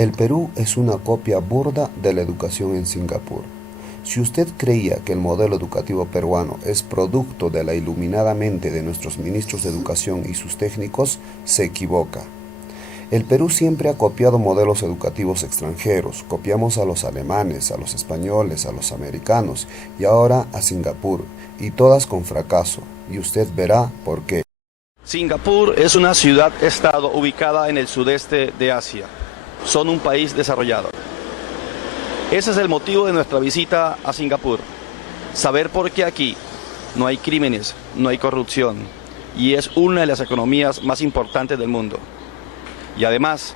El Perú es una copia burda de la educación en Singapur. Si usted creía que el modelo educativo peruano es producto de la iluminada mente de nuestros ministros de educación y sus técnicos, se equivoca. El Perú siempre ha copiado modelos educativos extranjeros. Copiamos a los alemanes, a los españoles, a los americanos y ahora a Singapur, y todas con fracaso. Y usted verá por qué. Singapur es una ciudad-estado ubicada en el sudeste de Asia. Son un país desarrollado. Ese es el motivo de nuestra visita a Singapur. Saber por qué aquí no hay crímenes, no hay corrupción y es una de las economías más importantes del mundo. Y además,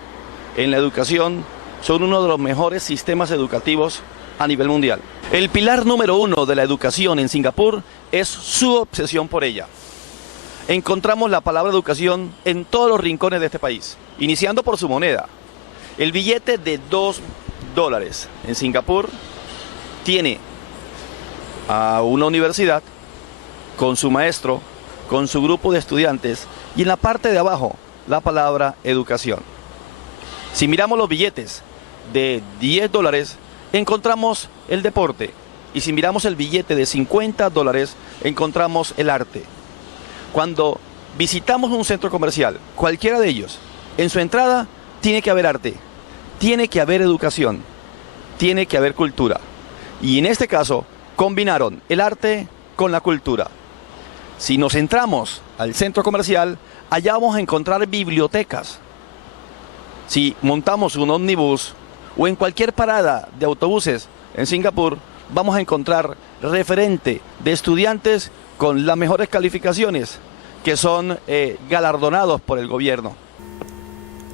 en la educación son uno de los mejores sistemas educativos a nivel mundial. El pilar número 1 de la educación en Singapur es su obsesión por ella. Encontramos la palabra educación en todos los rincones de este país, iniciando por su moneda. El billete de $2 en Singapur tiene a una universidad con su maestro, con su grupo de estudiantes y en la parte de abajo la palabra educación. Si miramos los billetes de $10 encontramos el deporte y si miramos el billete de $50 encontramos el arte. Cuando visitamos un centro comercial, cualquiera de ellos, en su entrada tiene que haber arte, tiene que haber educación, tiene que haber cultura. Y en este caso, combinaron el arte con la cultura. Si nos entramos al centro comercial, allá vamos a encontrar bibliotecas. Si montamos un ómnibus o en cualquier parada de autobuses en Singapur, vamos a encontrar referente de estudiantes con las mejores calificaciones que son galardonados por el gobierno.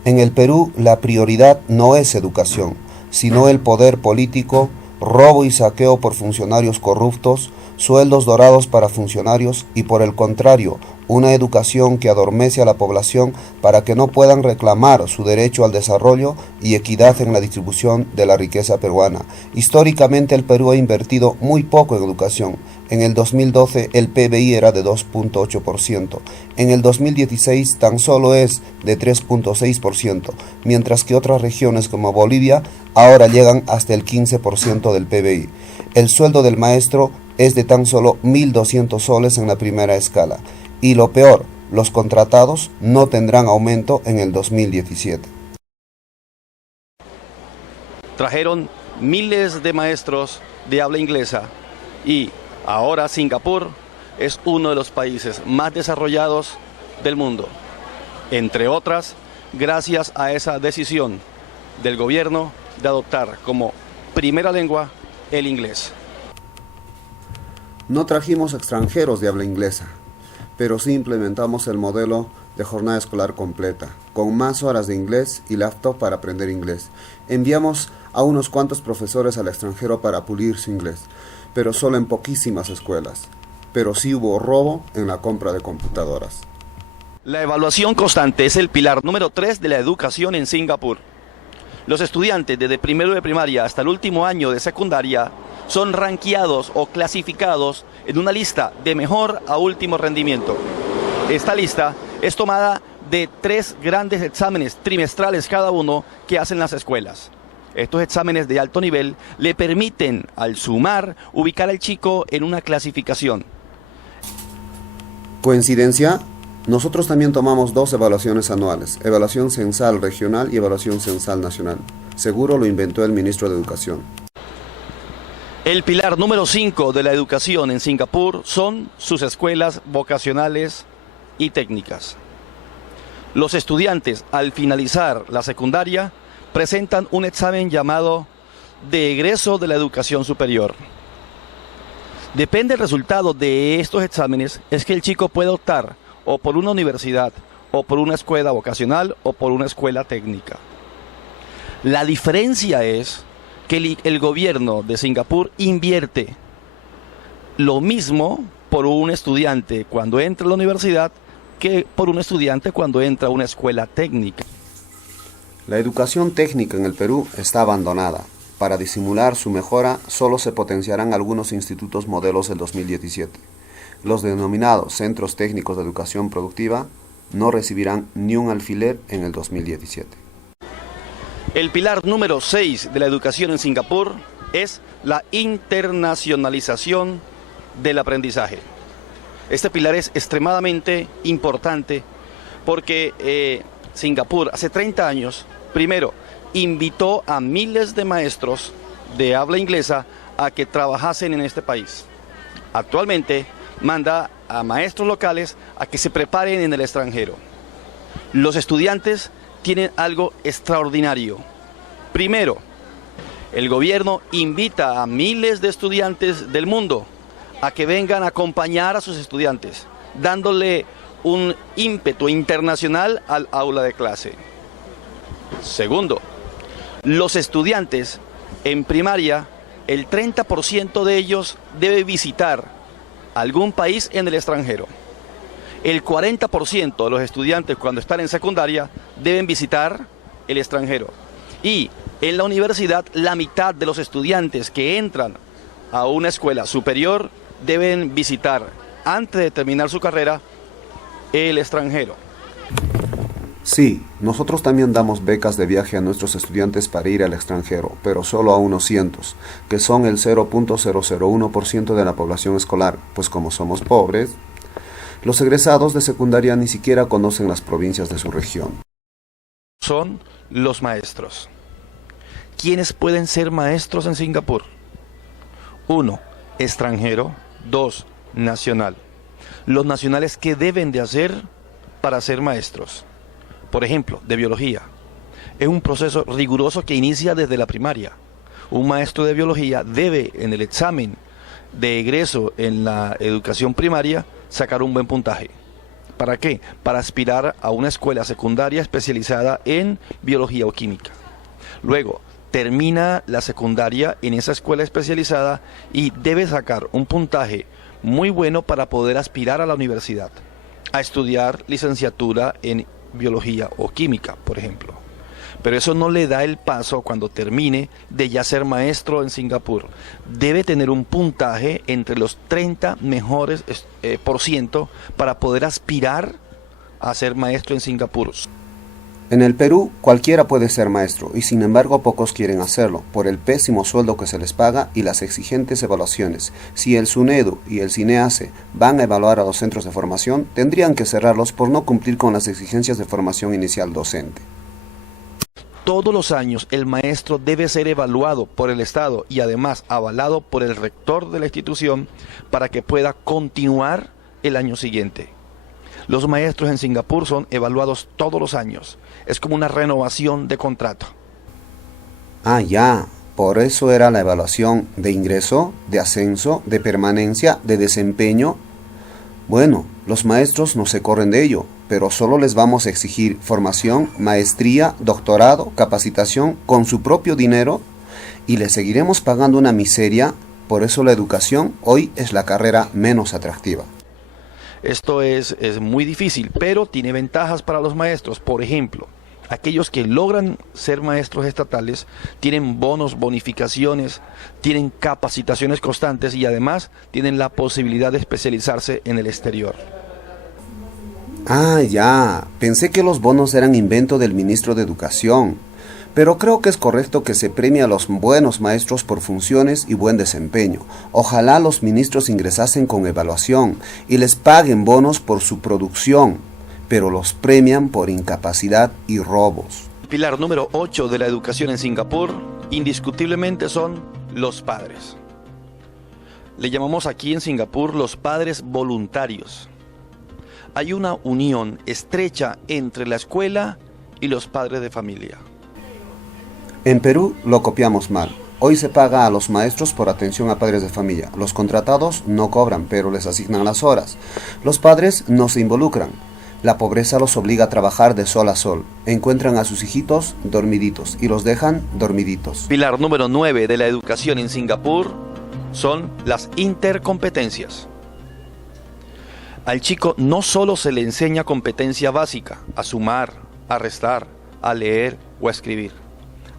En el Perú, la prioridad no es educación, sino el poder político, robo y saqueo por funcionarios corruptos, sueldos dorados para funcionarios y, por el contrario, una educación que adormece a la población para que no puedan reclamar su derecho al desarrollo y equidad en la distribución de la riqueza peruana. Históricamente, el Perú ha invertido muy poco en educación. En el 2012 el PBI era de 2.8%, en el 2016 tan solo es de 3.6%, mientras que otras regiones como Bolivia ahora llegan hasta el 15% del PBI. El sueldo del maestro es de tan solo 1.200 soles en la primera escala. Y lo peor, los contratados no tendrán aumento en el 2017. Trajeron miles de maestros de habla inglesa y ahora Singapur es uno de los países más desarrollados del mundo. Entre otras, gracias a esa decisión del gobierno de adoptar como primera lengua el inglés. No trajimos extranjeros de habla inglesa, pero sí implementamos el modelo de jornada escolar completa, con más horas de inglés y laptop para aprender inglés. Enviamos a unos cuantos profesores al extranjero para pulir su inglés, pero solo en poquísimas escuelas. Pero sí hubo robo en la compra de computadoras. La evaluación constante es el pilar número 3 de la educación en Singapur. Los estudiantes desde primero de primaria hasta el último año de secundaria son rankeados o clasificados en una lista de mejor a último rendimiento. Esta lista es tomada de 3 grandes exámenes trimestrales cada uno que hacen las escuelas. Estos exámenes de alto nivel le permiten, al sumar, ubicar al chico en una clasificación. ¿Coincidencia? Nosotros también tomamos 2 evaluaciones anuales, evaluación censal regional y evaluación censal nacional. Seguro lo inventó el ministro de Educación. El pilar número 5 de la educación en Singapur son sus escuelas vocacionales y técnicas. Los estudiantes, al finalizar la secundaria, presentan un examen llamado de egreso de la educación superior. Depende del resultado de estos exámenes, es que el chico puede optar o por una universidad, o por una escuela vocacional, o por una escuela técnica. La diferencia es que el gobierno de Singapur invierte lo mismo por un estudiante cuando entra a la universidad que por un estudiante cuando entra a una escuela técnica. La educación técnica en el Perú está abandonada. Para disimular su mejora, solo se potenciarán algunos institutos modelos del 2017. Los denominados Centros Técnicos de Educación Productiva no recibirán ni un alfiler en el 2017. El pilar número 6 de la educación en Singapur es la internacionalización del aprendizaje. Este pilar es extremadamente importante porque Singapur hace 30 años, primero, invitó a miles de maestros de habla inglesa a que trabajasen en este país. Actualmente manda a maestros locales a que se preparen en el extranjero. Los estudiantes tienen algo extraordinario. Primero, el gobierno invita a miles de estudiantes del mundo a que vengan a acompañar a sus estudiantes, dándole un ímpetu internacional al aula de clase. Segundo, los estudiantes en primaria, el 30% de ellos debe visitar algún país en el extranjero. El 40% de los estudiantes cuando están en secundaria deben visitar el extranjero. Y en la universidad, la mitad de los estudiantes que entran a una escuela superior deben visitar, antes de terminar su carrera, el extranjero. Sí, nosotros también damos becas de viaje a nuestros estudiantes para ir al extranjero, pero solo a unos cientos, que son el 0.001% de la población escolar, pues como somos pobres, los egresados de secundaria ni siquiera conocen las provincias de su región. Son los maestros. ¿Quiénes pueden ser maestros en Singapur? 1. Extranjero. 2. Nacional. Los nacionales, ¿qué deben de hacer para ser maestros? Por ejemplo, de biología. Es un proceso riguroso que inicia desde la primaria. Un maestro de biología debe, en el examen de egreso en la educación primaria, sacar un buen puntaje. ¿Para qué? Para aspirar a una escuela secundaria especializada en biología o química. Luego, termina la secundaria en esa escuela especializada y debe sacar un puntaje muy bueno para poder aspirar a la universidad, a estudiar licenciatura en biología o química, por ejemplo. Pero eso no le da el paso cuando termine de ya ser maestro en Singapur. Debe tener un puntaje entre los 30 mejores % para poder aspirar a ser maestro en Singapur. En el Perú, cualquiera puede ser maestro, y sin embargo pocos quieren hacerlo, por el pésimo sueldo que se les paga y las exigentes evaluaciones. Si el SUNEDU y el CINEACE van a evaluar a los centros de formación, tendrían que cerrarlos por no cumplir con las exigencias de formación inicial docente. Todos los años el maestro debe ser evaluado por el Estado y además avalado por el rector de la institución para que pueda continuar el año siguiente. Los maestros en Singapur son evaluados todos los años. Es como una renovación de contrato. Ah, ya. Por eso era la evaluación de ingreso, de ascenso, de permanencia, de desempeño. Bueno, los maestros no se corren de ello, pero solo les vamos a exigir formación, maestría, doctorado, capacitación con su propio dinero y les seguiremos pagando una miseria. Por eso la educación hoy es la carrera menos atractiva. Esto es muy difícil, pero tiene ventajas para los maestros. Por ejemplo, aquellos que logran ser maestros estatales tienen bonos, bonificaciones, tienen capacitaciones constantes y además tienen la posibilidad de especializarse en el exterior. Ah, ya. Pensé que los bonos eran invento del ministro de Educación. Pero creo que es correcto que se premie a los buenos maestros por funciones y buen desempeño. Ojalá los ministros ingresasen con evaluación y les paguen bonos por su producción, pero los premian por incapacidad y robos. El pilar número 8 de la educación en Singapur, indiscutiblemente, son los padres. Le llamamos aquí en Singapur los padres voluntarios. Hay una unión estrecha entre la escuela y los padres de familia. En Perú lo copiamos mal. Hoy se paga a los maestros por atención a padres de familia. Los contratados no cobran, pero les asignan las horas. Los padres no se involucran. La pobreza los obliga a trabajar de sol a sol. Encuentran a sus hijitos dormiditos y los dejan dormiditos. Pilar número 9 de la educación en Singapur son las intercompetencias. Al chico no solo se le enseña competencia básica, a sumar, a restar, a leer o a escribir.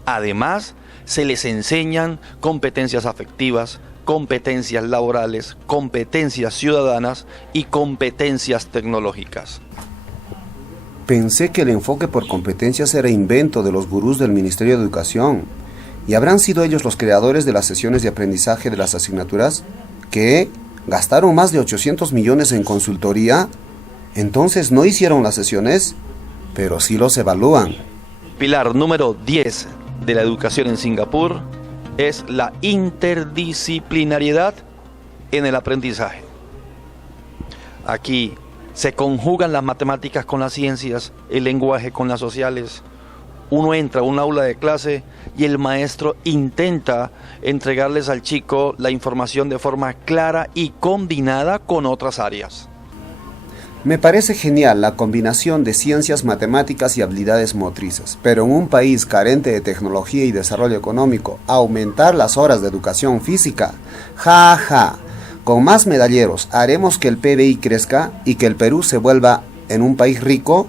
Además, se les enseñan competencias afectivas, competencias laborales, competencias ciudadanas y competencias tecnológicas. Pensé que el enfoque por competencias era invento de los gurús del Ministerio de Educación. ¿Y habrán sido ellos los creadores de las sesiones de aprendizaje de las asignaturas? ¿Qué? ¿Gastaron más de 800 millones en consultoría? ¿Entonces no hicieron las sesiones? Pero sí los evalúan. Pilar número 10 de la educación en Singapur es la interdisciplinariedad en el aprendizaje. Aquí se conjugan las matemáticas con las ciencias, el lenguaje con las sociales. Uno entra a un aula de clase y el maestro intenta entregarles al chico la información de forma clara y combinada con otras áreas. Me parece genial la combinación de ciencias, matemáticas y habilidades motrices, pero en un país carente de tecnología y desarrollo económico, aumentar las horas de educación física. ¡Ja, ja! Con más medalleros, ¿haremos que el PBI crezca y que el Perú se vuelva en un país rico?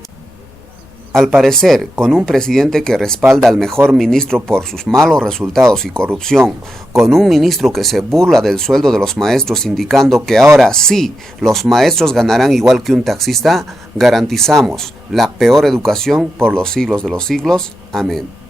Al parecer, con un presidente que respalda al mejor ministro por sus malos resultados y corrupción, con un ministro que se burla del sueldo de los maestros indicando que ahora sí, los maestros ganarán igual que un taxista, garantizamos la peor educación por los siglos de los siglos. Amén.